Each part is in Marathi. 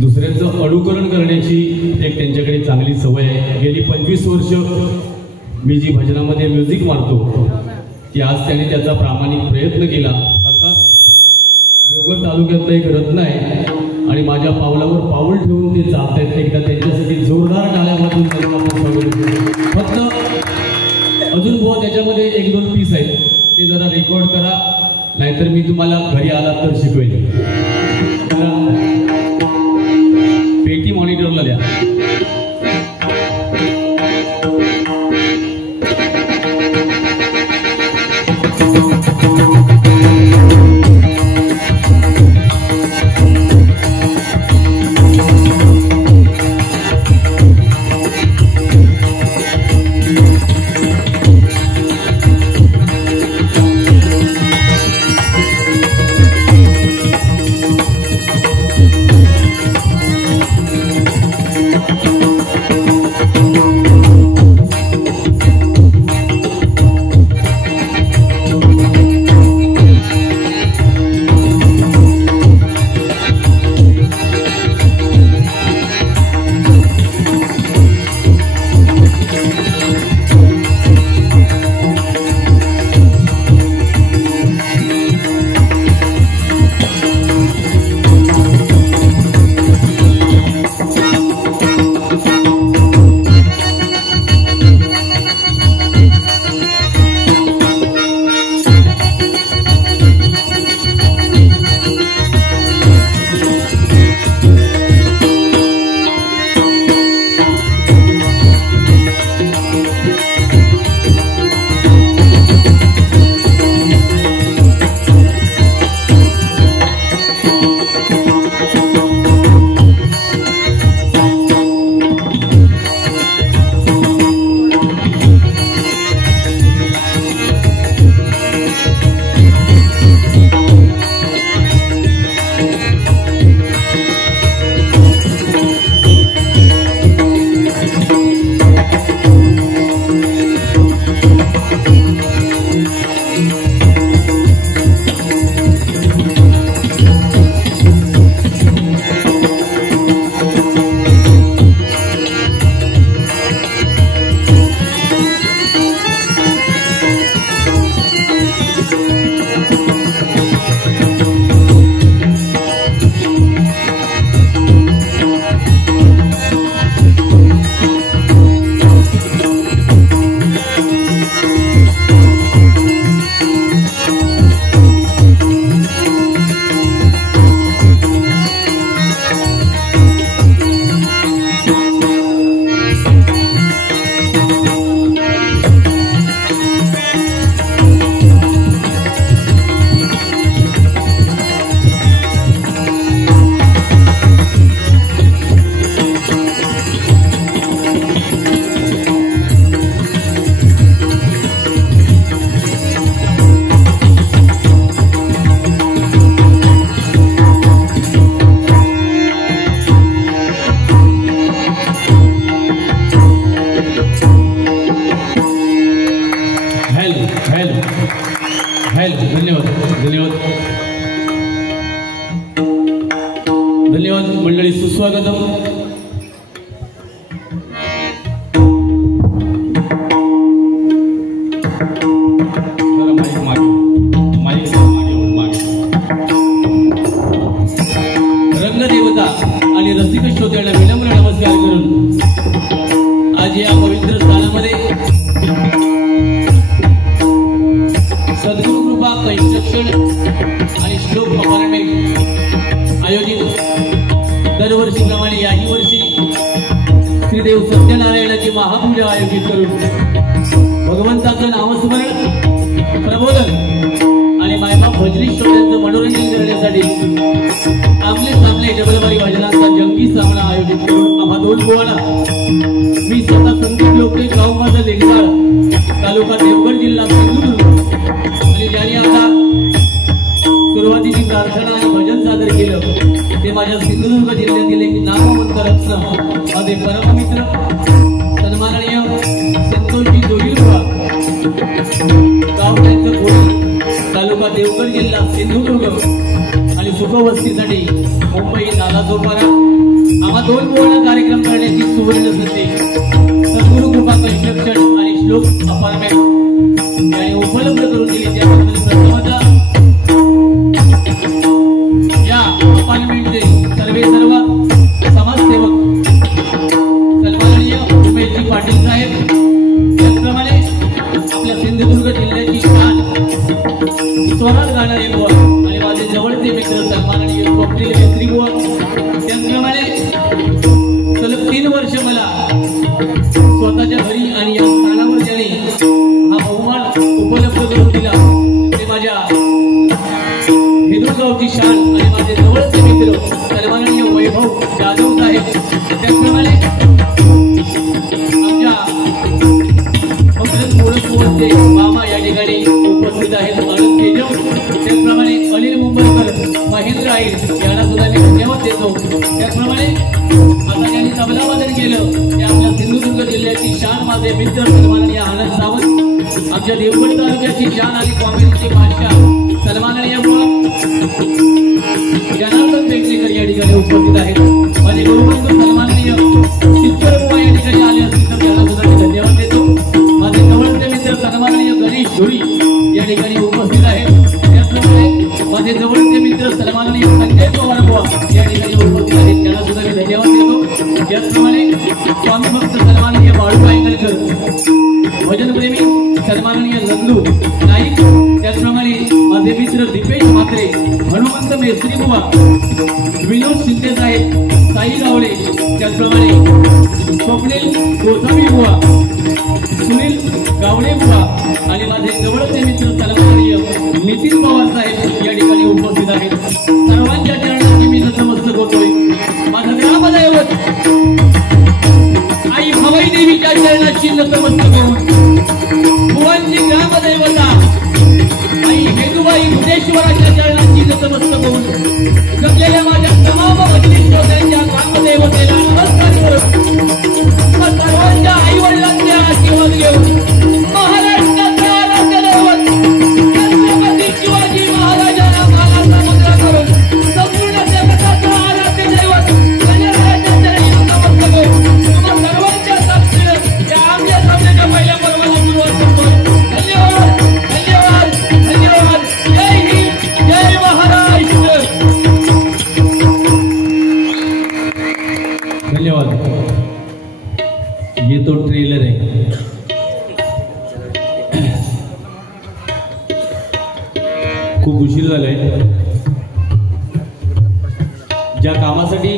दुसऱ्याचं अनुकरण करण्याची एक त्यांच्याकडे चांगली सवय आहे। गेली 25 वर्ष मी जी भजनामध्ये म्युझिक मारतो ती आज त्यांनी त्याचा प्रामाणिक प्रयत्न केला। अर्थात देवगड तालुक्यातलं एक रत्न आहे आणि माझ्या पावलावर पाऊल ठेवून ते चालत आहेत। एकदा त्यांच्यासाठी जोरदार टाळ्यामधून त्यांना स्वागत। फक्त अजून बुवा त्याच्यामध्ये 1-2 पीस आहेत ते जरा रेकॉर्ड करा, नाहीतर मी तुम्हाला घरी आलात तर शिकवेन। पेटी मॉनिटरला द्या। धन्यवाद मंडळी, सुस्वागतम। रंगदेवता आणि रसिक श्रोत्यांना विनम्र नमस्कार करून आज या पवित्र स्थानामध्ये सद्गुरु कृपा कंस्ट्रक्शन आणि श्लोक अपार्टमेंट आयोजित दरवर्षीप्रमाणे याही वर्षी श्रीदेव सत्यनारायणाची महापूजा आयोजित करून भगवंताचं नामस्मरण, प्रबोधन आणि मायबाप भजनी श्रोत्यांचं मनोरंजन करण्यासाठी आमले सामने डबलबारी भजनांचा जंगी सामना आयोजित करून आम्हा 2 गोवाडा मी स्वतः संदीप लोकटे, गाव माझा लेंगाळ, तालुका देवगड, जिल्हा सिंधुदुर्ग आणि ज्यांनी आता सुरुवातीची प्रार्थना आणि भजन सादर केलं ते माझ्या सिंधुदुर्ग जिल्ह्यातील एक नामवंत रत्न माझे परममित्र सन्माननीय संतोषजी जोगीरबुवा, गाव त्यांचं कोळी, तालुका देवगड, जिल्हा सिंधुदुर्ग आणि सुखवस्तीसाठी मुंबई नालासोपारा हा 2 बोर्ड कार्यक्रम करण्याची सुवर्ण संधी सद्गुरू कृपा कन्स्ट्रक्शन आणि श्लोक अपार्टमेंट यांनी उपलब्ध करून दिली त्याबद्दल प्रथमतः या अपार्टमेंटचे सर्व समाजसेवक सन्माननीय उमेशजी पाटील साहेब, त्याचप्रमाणे आपल्या सिंधुदुर्ग जिल्ह्याची शान स्वरात गाणारे बुवा आणि माझे जवळचे मित्र सन्माननीय स्वप्नील मेत्री बुवा, त्याचप्रमाणे सलग 3 वर्ष मला स्वतःच्या घरी आणि या स्थानावर ज्याने हा बहुमान उपलब्ध करून दिला ते माझ्या हिंदुगावची शान आणि माझे जवळचे मित्र सन्माननीय वैभव जाधव साहेब, त्याचप्रमाणे आमच्या मोडचे मामा या ठिकाणी उपस्थित आहेत अरुण केजव, त्याचप्रमाणे अनिल मुंबईकर, महेंद्र आईर यांना सुद्धा मी धन्यवाद देतो. त्याचप्रमाणे आता ज्यांनी तबला वादन केलं ते आपल्या सिंधुदुर्ग जिल्ह्याची शान माझे मित्र सन्माननीय आनंद सावंत, आमच्या देवगड तालुक्याची शान आणि कॉमेडीचे बादशाह सन्माननीय जनार्दन पेटलेकर या ठिकाणी उपस्थित आहेत. माझे गुरुबंधू सन्माननीय शिवकर बुवा या ठिकाणी आले असतील तर त्यांना सुद्धा मी धन्यवाद देतो. माझे जवळचे मित्र सन्माननीय गणेश धुरी या ठिकाणी उपस्थित आहेत. त्याचप्रमाणे माझे जवळचे मित्र सन्माननीय संजय पवार बुवा या ठिकाणी उपस्थित आहेत, त्यांना सुद्धा मी धन्यवाद देतो. त्याचप्रमाणे स्वामी भक्त सन्माननीय बाळू वायंगलकर, भजनप्रेमी सन्माननीय नंदू नाईक, त्याचप्रमाणे माझे मित्र दीपेश म्हात्रे, हनुमंत मेस्त्री बुवा, विनोद शिंदे साहेब, साई गावडे, त्याचप्रमाणे स्वप्नील गोसावी बुवा, सुनील गावडे बुवा आणि माझे जवळचे मित्र सन्माननीय नितीन पवार साहेब या ठिकाणी उपस्थित आहेत. सर्वांच्या चरणांची मी नतमस्तक होतोय. माझं ग्रामदैवत आई भवाई देवीच्या चरणाची नतमस्तक होऊन बुवांची ग्रामदैवता आई हेदुबाई मुदेश्वराच्या चरणाची नतमस्तक होऊन जगलेल्या माझ्या तमाम भजनी श्रोत्यांच्या ग्रामदैवतेला नमस्कार करत सर्वांच्या आई वडिलांचे आशीर्वाद घेऊन महाराष्ट्राचा आराध्य दैवत छत्रपती शिवाजी महाराजांना मानाचा मुद्रा करून संपूर्ण जगताचं आराध्य दैवत गणरायाच्या चरणी नतमस्तक होऊन तुम्हा सर्वांच्या साक्षीनं या आमच्या सामन्याच्या पहिल्या पर्वाला सुरुवात करतोय. धन्यवाद, धन्यवाद, धन्यवाद. जय हिंद, जय महाराष्ट्र. धन्यवाद. ये तो ट्रेलर है. खूप उशीर झालाय. ज्या कामासाठी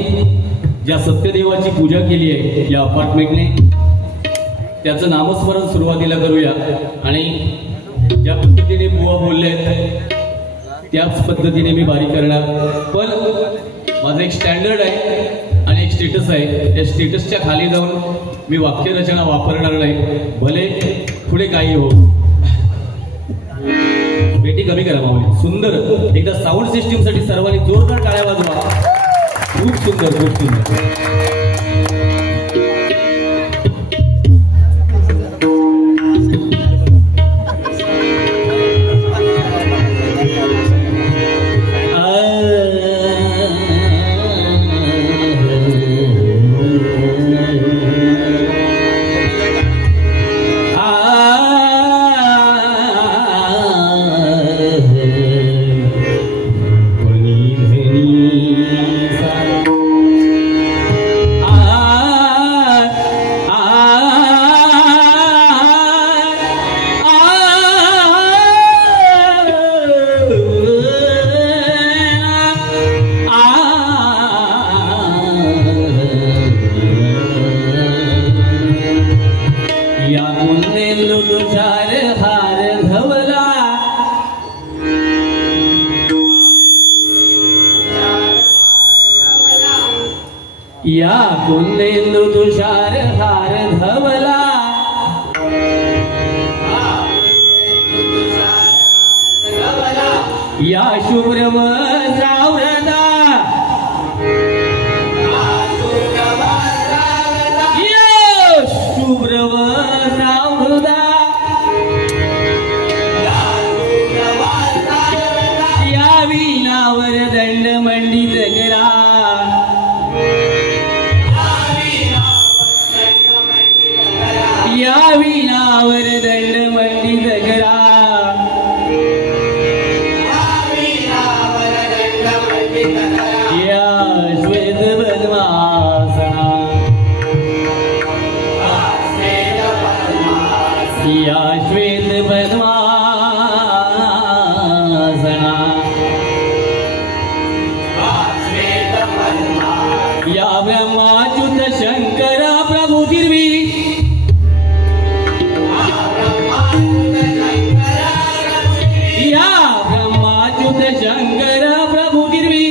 ज्या सत्यदेवाची पूजा केली आहे या अपार्टमेंटने त्याचं नामस्मरण सुरुवातीला करूया आणि ज्या पद्धतीने बुवा बोलले त्याच पद्धतीने मी बारी करणार. पण माझं एक स्टँडर्ड आहे आणि एक स्टेटस आहे. त्या स्टेटसच्या खाली जाऊन मी वाक्यरचना वापरणार नाही, भले पुढे काही हो. बेटी कमी करा मावली. सुंदर एकदा साऊंड सिस्टीम साठी सर्वांनी जोरदार टाळ्या वाजवा. खूप सुंदर, खूप सुंदर. या कुंदेंदु तुषार हार धवला, या शुभ्र वस्त्रावृता, या शुभ्र वस्त्रावृता, या वीणावर दंड मंडित करा. या ब्रह्माच्युत शंकर प्रभु गिरवी या ब्रह्माच्युत शंकर प्रभु गिरवी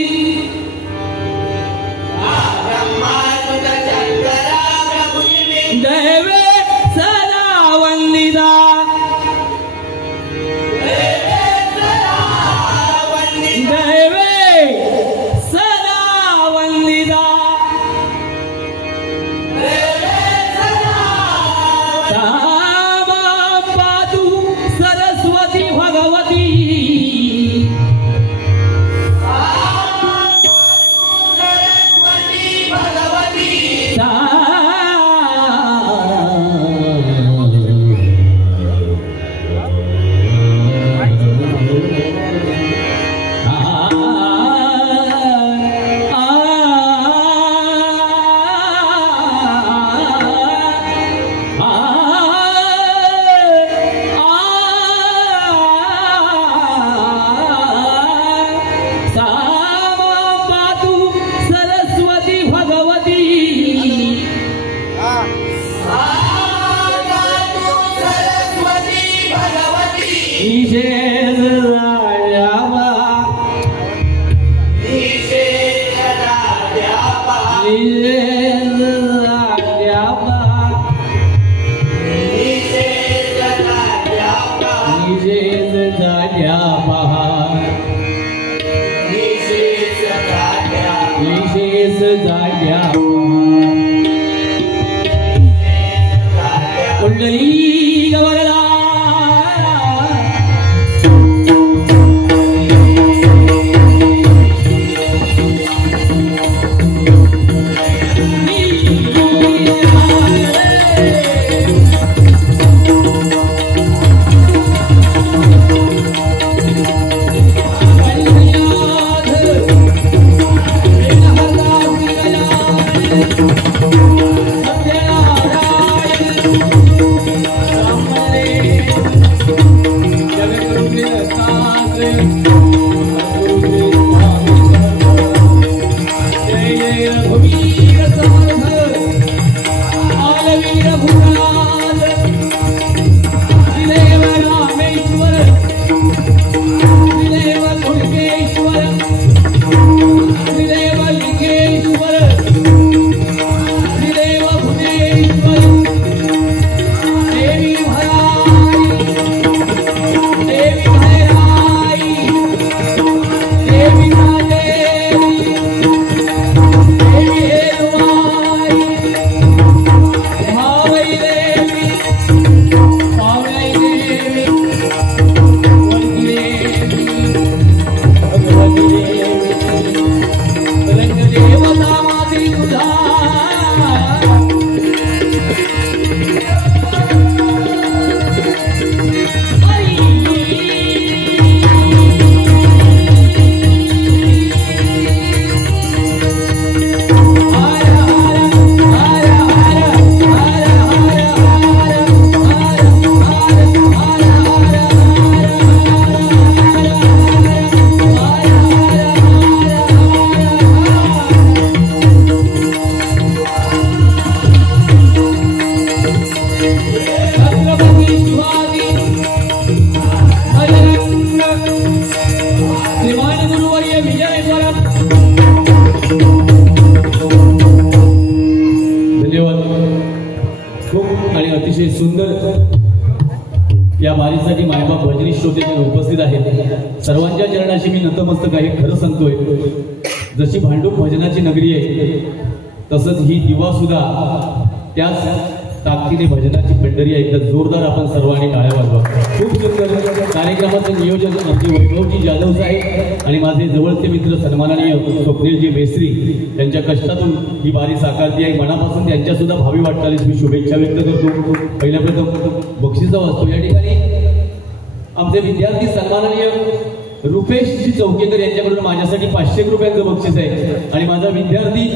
दैवे सदा वंदिता दैवे सदा वंदिता पातु सरस्वती भगवती सर्वांच्या चरणाशी मी नतमस्तक आहे. खरं सांगतोय, जशी भांडूप भजनाची नगरी आहे तसंच ही दिवा सुद्धा त्याच ताकदीने भजनाची पंढरी आहे. एकदा जोरदार आपण सर्वांनी टाळ्या वाजवा. खूप सुंदर कार्यक्रमाचं नियोजन आमचे वैभवजी जाधवचं आहे आणि माझे जवळचे मित्र सन्माननीय स्वप्नीलजी बेसरी यांच्या कष्टातून ही वारी साकारती आहे. मनापासून त्यांच्या सुद्धा भावी वाटचालीस मी शुभेच्छा व्यक्त करतो. पहिल्या प्रथम बक्षिसा वाचतो. या ठिकाणी आमचे विद्यार्थी सन्माननीय रुपेशजी चौकेकर यांच्याकडून माझ्यासाठी 500 रुपयांचं बक्षीस आहे आणि माझा विद्यार्थी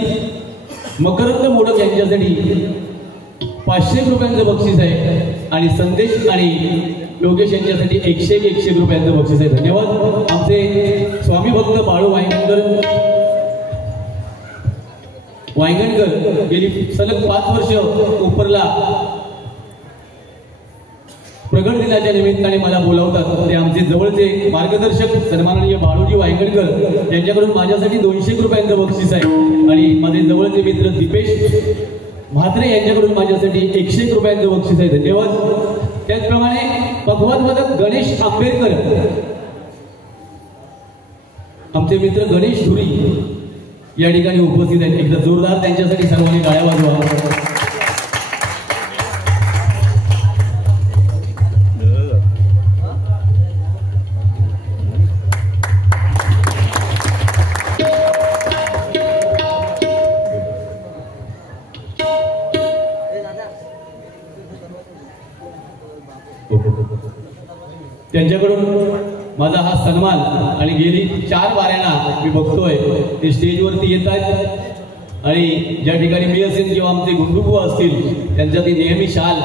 मकरंद मोडक यांच्यासाठी 500 रुपयांचं बक्षीस आहे आणि संदेश आणि योगेश यांच्यासाठी 100 रुपयांचं बक्षीस आहे. धन्यवाद. आमचे स्वामी भक्त बाळू वाईंकर वायगणकर गेली सलग 5 वर्ष उपरला प्रगट दिनाच्या निमित्ताने मला बोलावतात. ते आमचे जवळचे मार्गदर्शक सन्माननीय बाळूजी वायगणकर यांच्याकडून माझ्यासाठी 200 रुपयांचं बक्षीस आहे आणि माझे जवळचे मित्र दीपेश म्हात्रे यांच्याकडून माझ्यासाठी 101 रुपयांचं बक्षीस आहे. धन्यवाद. त्याचप्रमाणे पखवाजवादक गणेश आंबेडकर आमचे मित्र गणेश धुरी या ठिकाणी उपस्थित आहेत. एकदा जोरदार त्यांच्यासाठी सर्वांनी टाळ्या वाजवा. त्यांच्याकडून माझा हा सन्मान आणि गेली 4 वाऱ्यांना मी बघतोय ते स्टेजवरती येत आहेत आणि ज्या ठिकाणी मी असेल किंवा आमचे गुंडुबुवा असतील त्यांच्या ती नेहमी शाल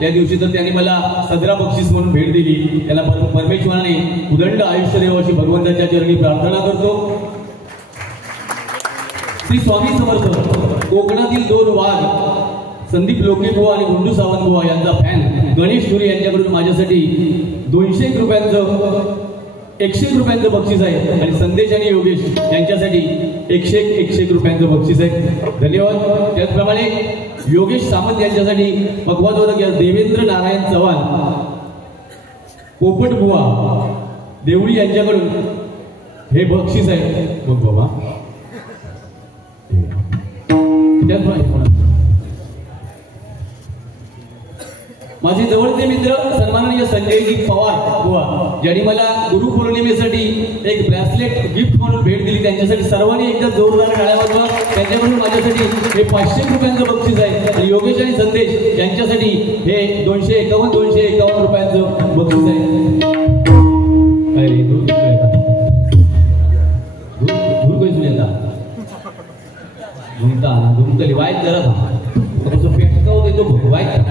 त्या दिवशी तर त्यांनी मला सदरा बक्षीस म्हणून भेट दिली. त्याला परमेश्वराने उदंड आयुष्य देव अशी भगवंताच्या चरणी प्रार्थना करतो. श्री स्वामी समर्थ कोकणातील 2 वाघ संदीप लोकेबुवा आणि गुंडू सावंतबुवा यांचा फॅन गणेश धुरी यांच्याकडून माझ्यासाठी 201 रुपयांचं 101 रुपयांचं बक्षीस आहे आणि संदेश आणि योगेश यांच्यासाठी 101 रुपयांचं बक्षीस आहे. धन्यवाद. त्याचप्रमाणे योगेश सामंत यांच्यासाठी पखवाजवादक या देवेंद्र नारायण चव्हाण पोपटबुवा देवळी यांच्याकडून हे बक्षीस आहे. बघ बाबा त्याचप्रमाणे माझे जवळचे मित्र सन्माननीय संजयजी पवार बुवा ज्यांनी मला गुरुपौर्णिमेसाठी एक ब्रेसलेट गिफ्ट म्हणून भेट दिली. त्यांच्यासाठी सर्वांनी एकदा जोरदार टाळ्या वाजवा. त्यांच्याकडून माझ्यासाठी हे 500 रुपयांचं बक्षीस आहे आणि योगेश आणि संदेश यांच्यासाठी हे 251 रुपयांचं बक्षीस आहे. काय रे दूर कोण येतात घुमता घुमतली वाईट जरा पेटकाव देतो वाईट.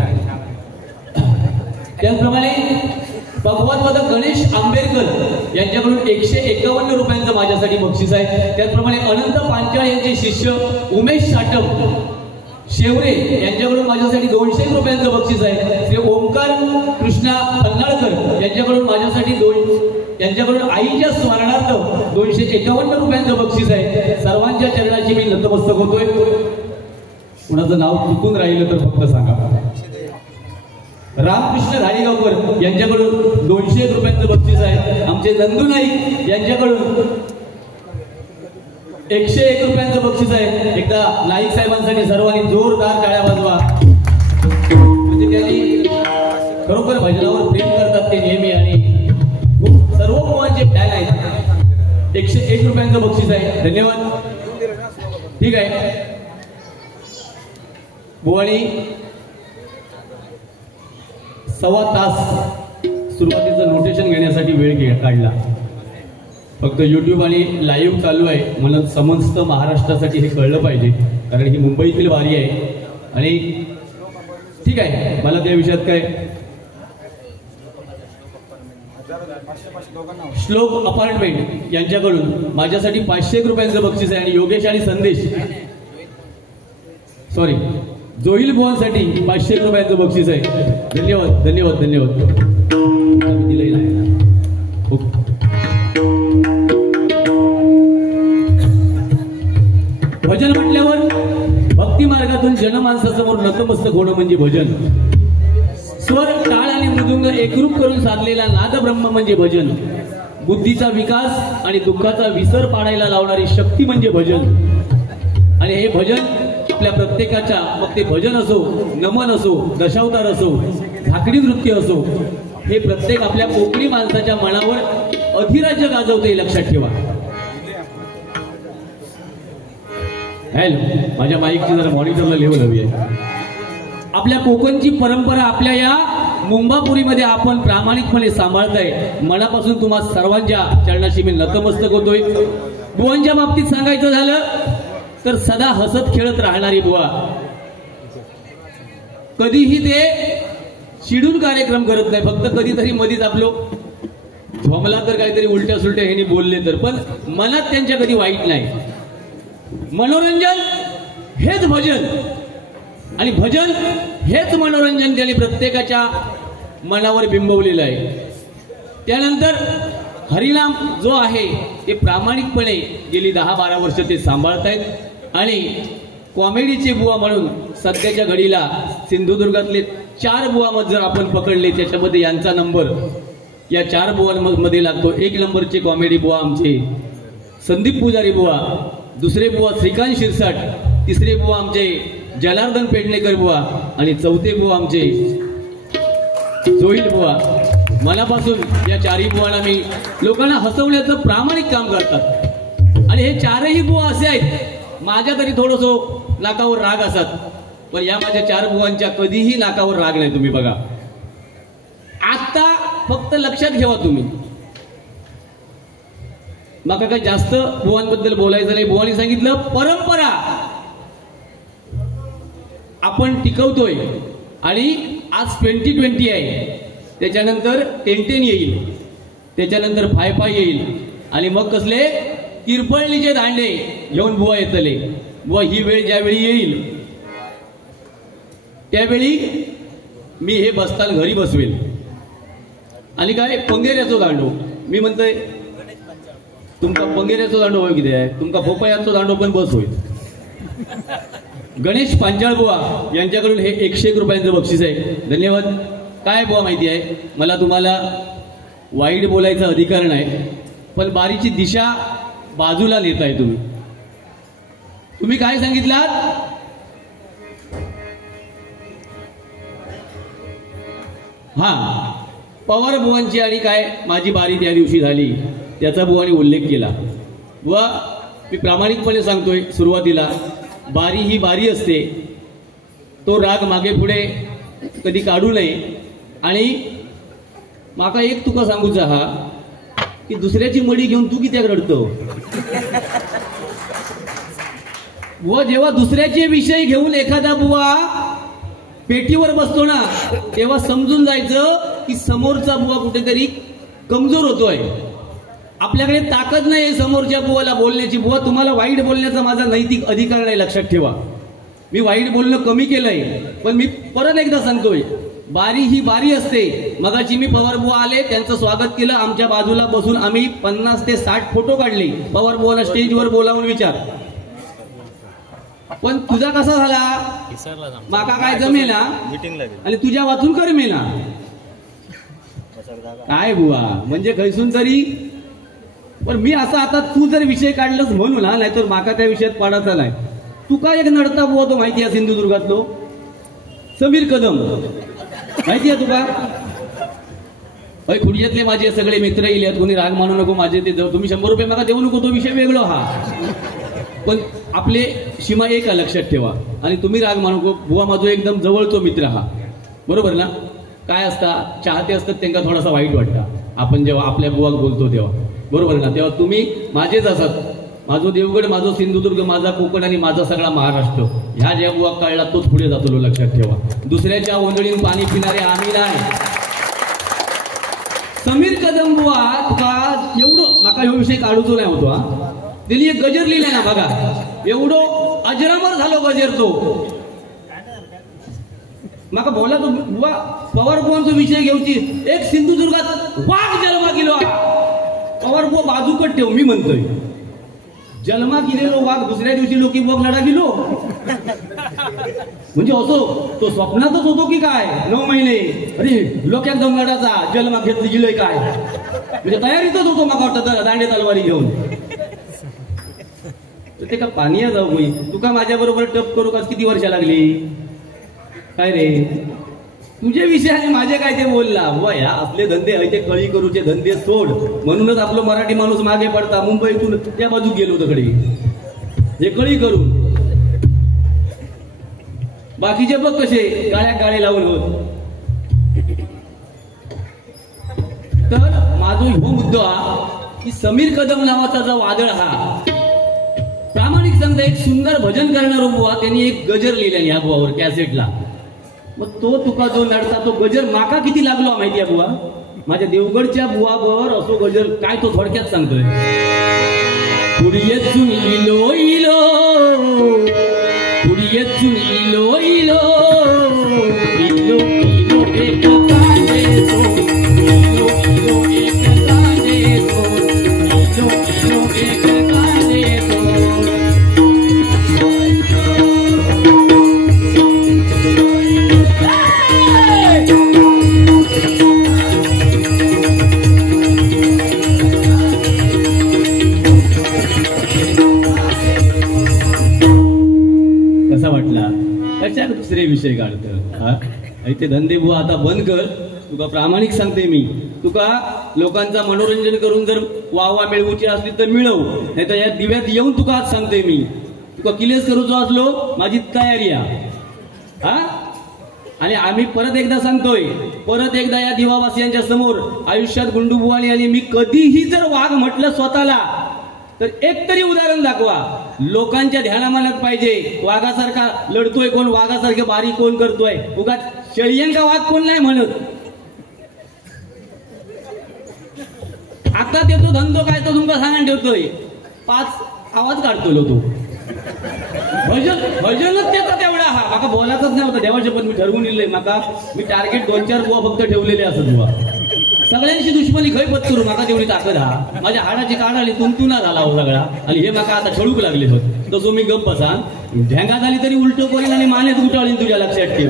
त्याचप्रमाणे पखवाजवादक गणेश आंबेडकर यांच्याकडून 151 रुपयांचं माझ्यासाठी बक्षीस आहे. त्याचप्रमाणे अनंत पांचाळ यांचे शिष्य उमेश साटम शेवरे यांच्याकडून माझ्यासाठी 200 रुपयांचं बक्षीस आहे. श्री ओमकार कृष्णा पन्नाळकर यांच्याकडून माझ्यासाठी यांच्याकडून आईच्या स्मरणार्थ 251 रुपयांचं बक्षीस आहे. सर्वांच्या चरणाची मी नतमस्तक होतोय. कुणाचं नाव चुकून राहिलं तर फक्त सांगा. रामकृष्ण घाडीगावकर यांच्याकडून 201 रुपयांचं बक्षीस आहे. आमचे नंदू नाईक यांच्याकडून 101 रुपयांचं बक्षीस आहे. एकदा नाईक साहेबांसाठी सर्वांनी जोरदार टाळ्या वाजवा. म्हणजे त्यांनी खरोखर भजनावर प्रेम करतात ते नेहमी आणि सर्व मुलांचे फॅन आहेत. 101 रुपयांचं बक्षीस आहे. धन्यवाद. ठीक आहे बुवाणी 1.25 तास सुरुवातीचं नोटेशन घेण्यासाठी वेळ काढला. फक्त युट्यूब आणि लाईव्ह चालू आहे म्हणून समस्त महाराष्ट्रासाठी हे कळलं पाहिजे कारण ही मुंबईतील वारी आहे आणि ठीक आहे. मला त्या विषयात काय श्लोक अपार्टमेंट यांच्याकडून माझ्यासाठी 500 रुपयांचं बक्षीस आहे आणि योगेश आणि संदेश जोहिल भुवनसाठी 500 रुपयांचं बक्षीस आहे. धन्यवाद धन्यवाद धन्यवाद. भजन म्हटल्यावर भक्ती मार्गातून जनमानसासमोर नतमस्तक होणं म्हणजे भजन. स्वर टाळ आणि मृदुंग एकरूप करून साधलेला नाद ब्रह्म म्हणजे भजन. बुद्धीचा विकास आणि दुःखाचा विसर पाडायला लावणारी शक्ती म्हणजे भजन. आणि हे भजन आपल्या प्रत्येकाच्या मग ते भजन असो नमन असो दशावतार असो झाकडी नृत्य असो हे प्रत्येक आपल्या कोकणी माणसाच्या मनावर अधिराज्य गाजवते लक्षात ठेवा. हॅलो माझ्या माईकची जरा मॉनिटरला लेवल हवी आहे. आपल्या कोकणची परंपरा आपल्या या मुंबापुरीमध्ये आपण प्रामाणिकपणे सांभाळताय. मनापासून तुम्हा सर्वांच्या चरणाशी मी नतमस्तक होतोय. बुवांच्या बाबतीत सांगायचं झालं तर सदा हसत खेळत राहणारी बुवा. कधीही ते चिडून कार्यक्रम करत नाही. फक्त कधीतरी मधीच आपलं झोमला तर काहीतरी उलट्या सुलट्या ह्यांनी बोलले तर पण मनात त्यांच्या कधी वाईट नाही. मनोरंजन हेच भजन आणि भजन हेच मनोरंजन त्यांनी प्रत्येकाच्या मनावर बिंबवलेलं आहे. त्यानंतर हरिनाम जो आहे ते प्रामाणिकपणे गेली 10-12 वर्ष ते सांभाळतायत आणि कॉमेडीचे बुवा म्हणून सध्याच्या घडीला सिंधुदुर्गातले 4 बुवा जर आपण पकडले त्याच्यामध्ये यांचा नंबर या 4 बुवांमध्ये लागतो. 1 नंबरचे कॉमेडी बुवा आमचे संदीप पुजारी बुवा, दुसरे बुवा श्रीकांत शिरसाट, तिसरे बुवा आमचे जनार्दन पेडणेकर बुवा आणि चौथे बुवा आमचे जोईल बुवा. मनापासून या 4ही बुवांना मी लोकांना हसवण्याचं प्रामाणिक काम करतात आणि हे 4ही बुवा असे आहेत माझ्या तरी थोडंसं नाकावर राग असतात पण या माझ्या 4 बुवांच्या कधीही नाकावर राग नाही. तुम्ही बघा आता फक्त लक्षात ठेवा तुम्ही मग काय जास्त बुवांबद्दल बोलायचं नाही. बुवांनी सांगितलं परंपरा आपण टिकवतोय आणि आज 2020 आहे. त्याच्यानंतर 10-10 येईल, त्याच्यानंतर 5-5 येईल आणि मग कसले किरपळणीचे दांडे घेऊन बुवा येतले. बुवा ही वेळ ज्यावेळी येईल त्यावेळी मी हे बसताल घरी बसवेल आणि काय पंगेऱ्याचो दांडो. मी म्हणतोय तुमका पंगेऱ्याचो दांडो होय किती आहे, तुमका भोपाळ्याचो दांडो पण बस होईल. गणेश पांचाळ बुवा यांच्याकडून हे 101 रुपयांचं बक्षीस आहे. धन्यवाद. काय बुवा माहिती आहे मला तुम्हाला वाईट बोलायचा अधिकार नाही पण बारीची दिशा बाजूला नेताय तुम्ही. तुम्ही काय सांगितलात हा पवार बुवांची आणि काय माझी बारी त्या दिवशी झाली त्याचा बुवानी उल्लेख केला. बुवा मी प्रामाणिकपणे सांगतोय सुरुवातीला बारी ही बारी असते. तो राग मागे पुढे कधी काढू नये आणि माका एक तुका सांगूचा हा की दुसऱ्याची मडी घेऊन तू कित्याक रडतो. बुवा जेव्हा दुसऱ्याचे विषय घेऊन एखादा बुवा पेटीवर बसतो ना तेव्हा समजून जायचं की समोरचा बुवा कुठेतरी कमजोर होतोय. आपल्याकडे ताकद नाही समोरच्या बुवाला बोलण्याची. बुवा तुम्हाला वाईट बोलण्याचा माझा नैतिक अधिकार नाही लक्षात ठेवा. मी वाईट बोलणं कमी केलंय पण मी परत एकदा सांगतोय बारी ही बारी असते. मगाची मी पवार बुवा आले त्यांचं स्वागत केलं आमच्या बाजूला बसून आम्ही 50 ते 60 फोटो काढले. पवार बुवाला स्टेजवर बोलावून विचार पण तुझा कसा झाला माका काय जमेना आणि तुझ्या वाचून करमेना काय बुवा म्हणजे खैसून तरी. पण मी असं आता तू जर विषय काढलास म्हणून हा नाहीतर माका त्या विषयात पाडायचा नाही. तू काय एक नडता बुवा तो माहिती आहे सिंधुदुर्गातलो समीर कदम माहिती आहे तुका. अय खुडियातले माझे सगळे मित्र येईल कोणी राग मानू नको माझे ते तुम्ही 100 रुपये मागा देऊ नको तो विषय वेगळा हा पण आपले सीमा एक लक्षात ठेवा आणि तुम्ही राग मानू नको. बुवा माझो एकदम जवळचो मित्र हा बरोबर ना. काय असता चाहते असतात त्यांना थोडासा वाईट वाटतं आपण जेव्हा आपल्या बुवाक बोलतो तेव्हा बरोबर ना. तेव्हा तुम्ही माझेच असत. माझो देवगड माझो सिंधुदुर्ग माझा कोकण आणि माझा सगळा महाराष्ट्र ह्या ज्या बुवा कळला तोच पुढे जातो लक्षात ठेवा. दुसऱ्याच्या ओंजळीन पाणी पिणारे आम्ही नाही. समीर कदम बुवा तुका एवढं माका ह्यो विषय काढूचो नाही होतो हा. त्यांनी एक गजर लिहिलाय ना बघा एवढो अजरामर झालो गजर तो. माका बोला तो बुवा पवार बुवांचा विषय घेऊची एक सिंधुदुर्गात वाघ जन्मा गेलो पवार बुवा बाजूकट ठेव. मी म्हणतोय जन्मा गेलेलो वाघ दुसऱ्या दिवशी लोकी बुवा लढा गेलो म्हणजे असो तो स्वप्नातच होतो की काय 9 महिने अरे लोक्यात जाऊन लढाचा जन्मा घेतली गेलोय काय म्हणजे तयारीतच होतो माका वाटतं दांडे तलवारी घेऊन. ते का पानिया जाऊ होई तुका माझ्या बरोबर टप करू का किती वर्ष लागली काय रे तुझे विषय आणि माझे काय ते बोलला. बुवा या आपले धंदे ते कळी करूचे धंदे सोड म्हणूनच आपलं मराठी माणूस मागे पडता. मुंबईतून त्या बाजू गेलो तिकडे हे कळी करू बाकीचे बघ कसे गाळ्या गाळे लावून होत. तर माझा हो मुद्दा की समीर कदम नावाचा जो वादळ हा प्रामाणिक सांगता एक सुंदर भजन करणारा बुवा त्यांनी एक गजर लिहिला या बुवावर कॅसेटला. मग तो तुका जो नडता तो गजर माका किती लागलो माहिती आहे बुवा माझ्या देवगडच्या बुवावर असो गजर काय तो थोडक्यात सांगतोय. पुढे इलो इलो येचून इलो इलो इलो इलो एक कांदे तो इलो इलो एक कांदे तो इलो इलो एक कांदे तो कसा वाटला कशाला दुसरे विषय काढतं हा इथे धंदे बुवा आता बंद कर तुका प्रामाणिक सांगते मी तुका लोकांचा मनोरंजन करून जर वावा मिळवूची असली तर मिळव नाही तर या दिव्यात येऊन तुका आज सांगते मी तुका किलेस करूचो असलो माझी तयारी हा आणि आम्ही परत एकदा सांगतोय परत एकदा या दिवावासियांच्या समोर आयुष्यात गुंडूबुवानी आणि मी कधीही जर वाघ म्हटलं स्वतःला तर एक तरी उदाहरण दाखवा लोकांच्या ध्यानामानात पाहिजे वाघासारखा लढतोय कोण वाघासारखे बारीक कोण करतोय उगाच शेळीयंका वाघ कोण नाही म्हणत आता त्याचा धंदो काय तो तुमका सांगून ठेवतोय 5 आवाज काढतोय तो भजनच त्याचा तेवढा हा माका बोलायचंच नव्हतं देवाचे पण मी ठरवून दिलंय माका मी टार्गेट 2-4 बुवा फक्त ठेवलेले असत बुवा सगळ्यांशी दुश्मनी खय पत्करू माका तेवढी ताकद हा माझ्या हाडाची काढ आली तुंतुना झाला हो सगळा आणि हे माका आता छळूक लागले होत तसो मी गप्प बसान ढेंगा झाली तरी उलटो करीन आणि मानेत उठाळीन तुझ्या लक्षात ठेव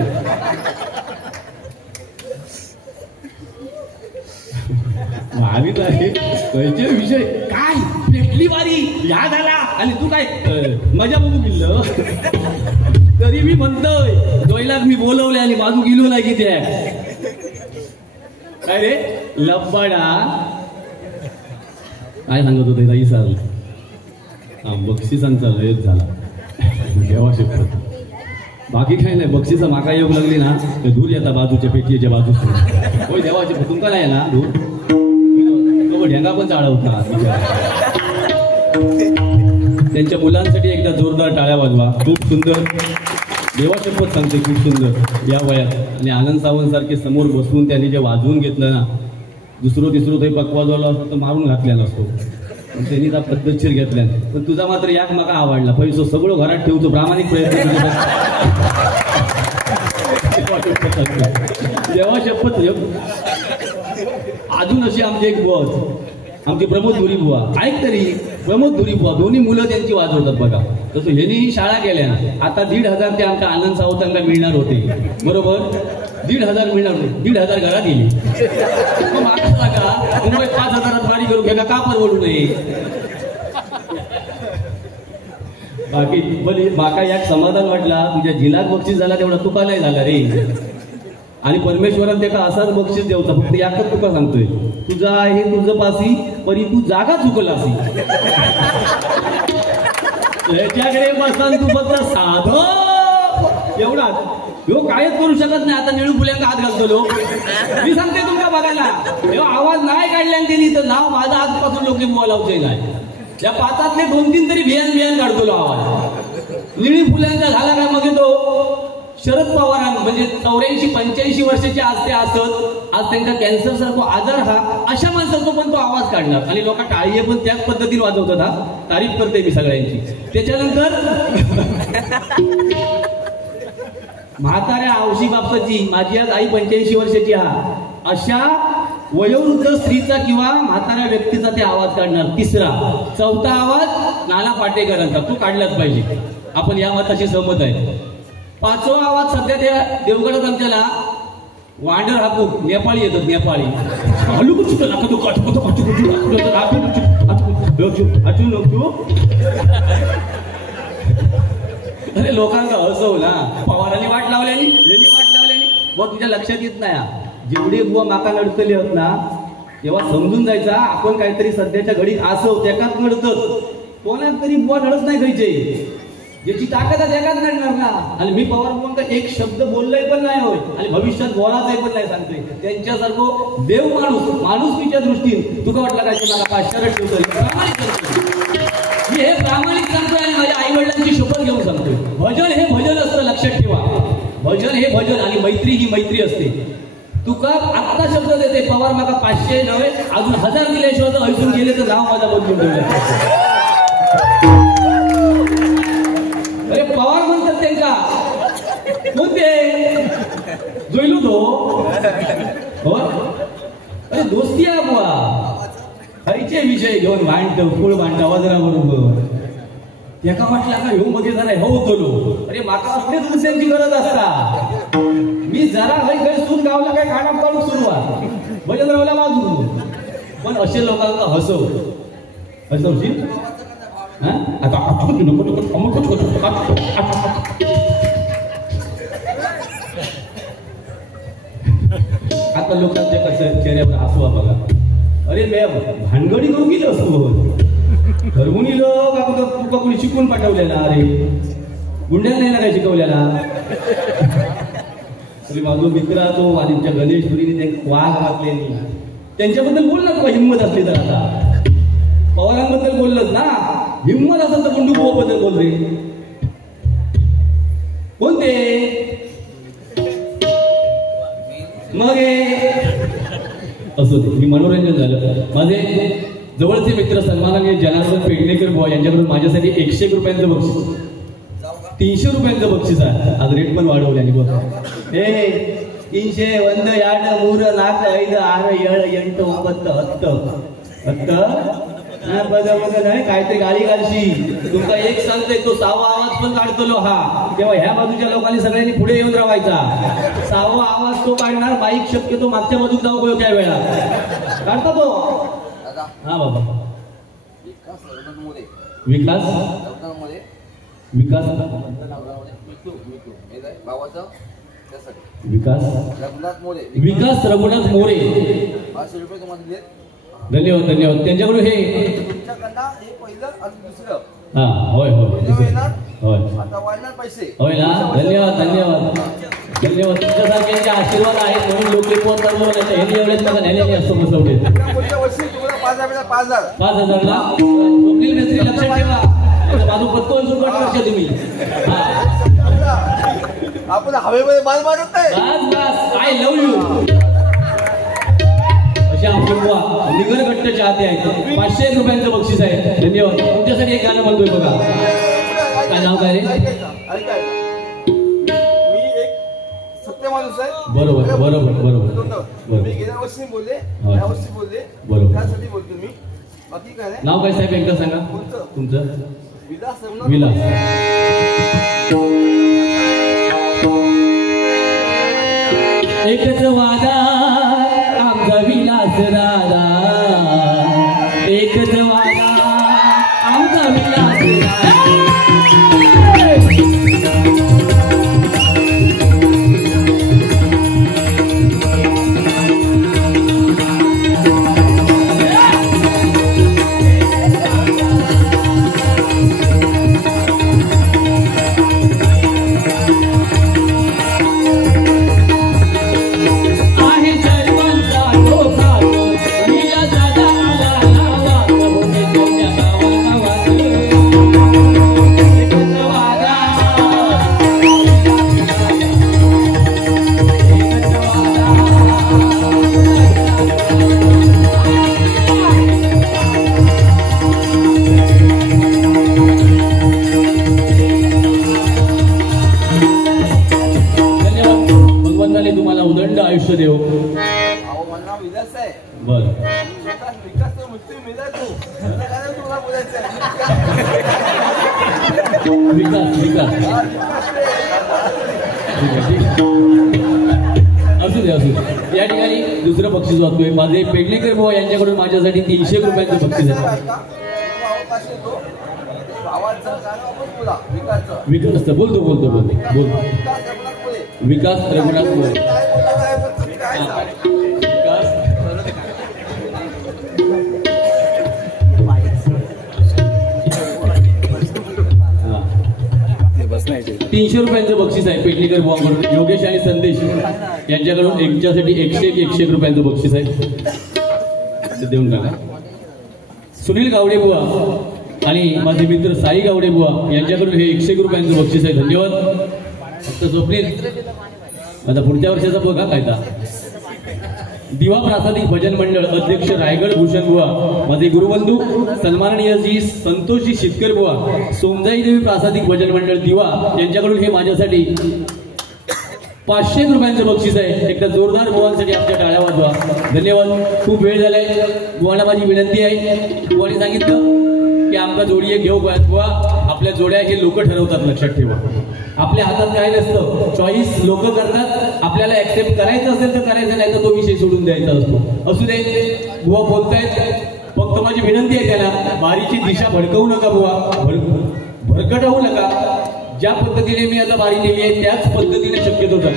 भारीच आहे खयचे विषय काय भेटली वारी या झाला आणि तू काय मजा बघू गेलं तरी मी म्हणतोय दोयलाच मी बोलवले आणि बाजू गेलो नाही किती काय रे लब्बाडा काय सांगत होते नाही चाल हा बक्षिसांचा लयच झाला देवा शपथ बाकी काही नाही बक्षिसा माका येऊ लागली ना तर दूर येता बाजूच्या पेटीच्या बाजूस होय देवाचे तुमका नाही ना दूर तो ढेंगा पण चाळवता त्यांच्या मुलांसाठी एकदा जोरदार टाळ्या वाजवा खूप सुंदर देवा शपथ सांगते खूप सुंदर या वयात आणि आनंद सावंत सारखे समोर बसवून त्यांनी जे वाजवून घेतलं ना दुसरं तिसरं काही पकवाजवला असतो तर मारून घातल्या नसतो पण त्यांनी त्या पद्धतशीर घेतल्या पण तुझा मात्र याक माका आवडला पैसो सगळं घरात ठेवतो प्रामाणिक प्रयत्न देवा शपथ अजून अशी आमची एक बस आमची प्रमोद धुरी बुवा ऐक तरी प्रमोद धुरी बुवा दोन्ही मुलं त्यांची वाजवतात बघा तसं ह्यांनी शाळा केल्या आता 1,500 ते आमच्या आनंद सावंतांना मिळणार होते बरोबर 1,500 मिळणार होते 1,500 घरात गेली मग माका सांगा मुंबईत 5,000 वारी करू घ्या का परवडू नये बाकी पण माका याक समाधान वाटला तुझ्या जिल्ह्यात बक्षीस झाला तेवढा तुका नाही झाला रे आणि परमेश्वरान त्याला असाच बक्षीस द्यावचा फक्त याकच तुका सांगतोय तुझा आहे तुझं पासी परी तू जागा चुकलासी त्याच्याकडे बसताना तू फक्त साध एवढाच ह्यो कायच करू शकत नाही आता निळू फुल्यांका हात घालतो लोक मी सांगते तुमका बघायला ह्यो आवाज नाही काढल्या त्यांनी तर नाव माझं आजपासून लोक बोलावचे नाही या 5 ते 2-3 तरी भियान काढतो आवाज निळी फुल्यांचा झाला काय मग तो शरद पवारां म्हणजे 84-85 वर्षाचे असते असत आज त्यांचा कॅन्सर सारखा आजार हा अशा माणसाचा पण तो आवाज काढणार आणि लोक टाळी पण त्याच पद्धतीने वाजवतात हा तारीफ करते मी सगळ्यांची त्याच्यानंतर म्हाताऱ्या औशी बापसाची माझी आज आई 85 वर्षाची हा अशा वयोवृद्ध स्त्रीचा किंवा म्हाताऱ्या व्यक्तीचा ते आवाज काढणार 3रा 4था आवाज नाना पाटेकरांचा तो काढलाच पाहिजे आपण या मताशी सहमत आहे 5वा आवाज सध्या त्या देवगडात आमच्याला वांडर हाकू नेपाळी येतात नेपाळी अरे लोकांना हसव ना पवारांनी वाट लावल्यानी यांनी वाट लावल्यानी बुवा तुझ्या लक्षात येत नाही जेवढे बुवा माका नडतले होत ना तेव्हा समजून जायचा आपण काहीतरी सध्याच्या घडीत असव त्याकाच नडत कोणात तरी बुवा नडत नाही खायचे याची ताकद जगात नडणार ना आणि मी पवार बुवांका एक शब्द बोललोय पण नाही होय आणि भविष्यात बोलायचंय पण नाही सांगतोय त्यांच्यासारखं देव माणुसकीच्या दृष्टीने तुका वाटला काय मला पाश्चात्य ठेवतोय मी हे प्रामाणिक सांगतोय आणि माझ्या आई वडिलांची शपथ घेऊन सांगतोय भजन हे भजन असतं लक्षात ठेवा भजन हे भजन आणि मैत्री ही मैत्री असते तुका आत्ता शब्द देते पवार माका 500 नव्हे अजून 1000 दिल्याशिवाय तर ऐकून गेले तर नाव माझा बदलून ठेवलं अरे पवार म्हणतात त्यांना कोणते जोईलो तो हो अरे दोस्ती आहे बुवा खायचे विषय घेऊन भांडतो फुल भांडता वजरा बरोबर एका म्हटला का ह्यो मध्ये जरा हो होतो अरे माका असते दुसऱ्यांची गरज असता मी जरा काही सून गावला काय खाणं काढून सुरुवात भजनरावला माझू पण असे लोकांना हसव हसवशील आता आता लोकांच्या कसं चेहऱ्यावर हसवा बघा अरे मी भानगडी करून गेलो असतो ठरवून का तुका कोणी शिकवून पाठवलेला अरे गुंड्याला नाही ना काय शिकवलेला तरी माझा मित्र तो आदित्य गणेशपुरीने ते वाघ घातलेली त्यांच्याबद्दल बोल ना तुला हिंमत असली तर आता पवारांबद्दल बोललंच ना हिंमत असेल तर गुंडू बद्दल बोल रे कोणते मग असो दे मी मनोरंजन झालं माझे जवळचे मित्र सन्माननीय जनार्दन पेडणेकर बुवा यांच्याकडून माझ्यासाठी 101 रुपयांचं बक्षीस 300 रुपयांचं बक्षीस आहे आज रेट पण वाढवल्याने बोला हे 300 1 2 3 4 5 6 7 8 9 10 11 नाही काय ते गाडी घालशी तुमचा एक सांगतोय तो 6वा आवाज पण काढतो हा तेव्हा ह्या बाजूच्या लोकांनी सगळ्यांनी पुढे येऊन राहायचा 6वा आवाज तो काढणार बाईक शक्यतो मागच्या बाजूत जाऊ त्या वेळा काढता तो हा बाबा विकास विकास विकास रघुनाथ मोरे 500 रुपये तुम्हाला धन्यवाद धन्यवाद त्यांच्याकडून हे हा होय होय होय पैसे होय ना धन्यवाद धन्यवाद धन्यवाद तुमच्यासारख्यांचे आशीर्वाद आहेत म्हणून लोक कोण हे एवढेच मला नेलेले असतो बसवले 5,000 ला स्वप्नील मिस्त्री लक्षात ठेवा माझं पत्तो लक्ष तुम्ही आपण हवेमध्ये बाज मारत नाही आय लव्ह यू असे आमचे बुवा निगरगट्ट चाहते आहेत 501 रुपयांचं बक्षीस आहे धन्यवाद तुमच्यासाठी एक गाणं म्हणतोय बघा काय नाव काय रे मी एक सत्य माणूस आहे बरोबर बरोबर बरोबर मी गेल्या वर्षी बोलले या वर्षी बोलले बरोबर त्यासाठी बोलतो मी बाकी काय नाही नाव काय साहेब एकदा सांगा तुमचं विलास एकच वादा आमचा विलास दादा एकच वादा आमचा विलास दादा तुम्हाला उदंड आयुष्य देव विलास आहे बर विकास तो मृत्यू मिळतो तुला बोलायचं विकास विकास असू दे असू दे या ठिकाणी दुसरं बक्षीस वाचतोय माझे पेडणेकर बुवा यांच्याकडून माझ्यासाठी 300 रुपयांचं बक्षीस आहे विकास बोलतो बोलतो बोलतो बोलतो विकास रघुनाथ मोरे तीनशे रुपयांचं बक्षीस आहे पेडणेकर बुवांकडून योगेश आणि संदेश यांच्याकडून यांच्यासाठी 101 रुपयांचं बक्षीस आहे देऊन टाका सुनील गावडे बुवा आणि माझे मित्र साई गावडे बुवा यांच्याकडून हे 101 रुपयांचं बक्षीस आहे धन्यवाद फक्त स्वप्नील आता पुढच्या वर्षाचा बघा कायदा दिवा प्रासादिक भजन मंडळ अध्यक्ष रायगड भूषण बुवा माझे गुरुबंधू सन्माननीय जी संतोषजी शितकर बुवा सोमजाई देवी प्रासादिक भजन मंडळ दिवा यांच्याकडून हे माझ्यासाठी 500 रुपयांचं बक्षीस आहे. एकदा जोरदार बुवांसाठी आमच्या टाळ्या वाजवा. धन्यवाद. खूप वेळ झालाय. बुवांना माझी विनंती आहे. बुवांनी सांगितलं की आमका जोडी एक घेऊ बुवा. आपल्या जोड्या हे लोक ठरवतात, लक्षात ठेवा. आपल्या हातात काय नसतं, चॉईस लोक करतात. आपल्याला ऍक्सेप्ट करायचं असेल तर करायचं, नाही तर तो विषय सोडून द्यायचा असतो. असू दे, बुवा बोलतायत. फक्त माझी विनंती आहे त्यांना, बारीची दिशा भडकवू नका बुवा, भरकटवू नका. ज्या पद्धतीने मी आता बारी नेली आहे त्याच पद्धतीने शक्यतो जा.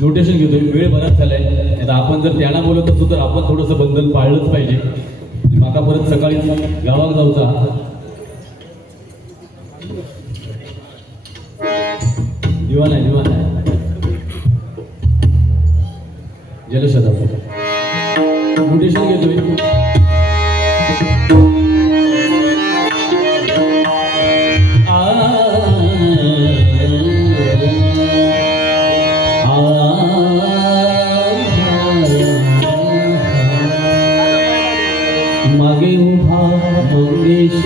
नोटेशन घेतोय, वेळ बराच झालाय. आता आपण जर त्यांना बोलत असतो तर आपण थोडंसं बंधन पाळलंच पाहिजे. माका परत सकाळी गावात जाऊचा. दिवाण आहे, दिवाण आहे. जलशदा नोटेशन घेतोय. मागे उभा मंगेश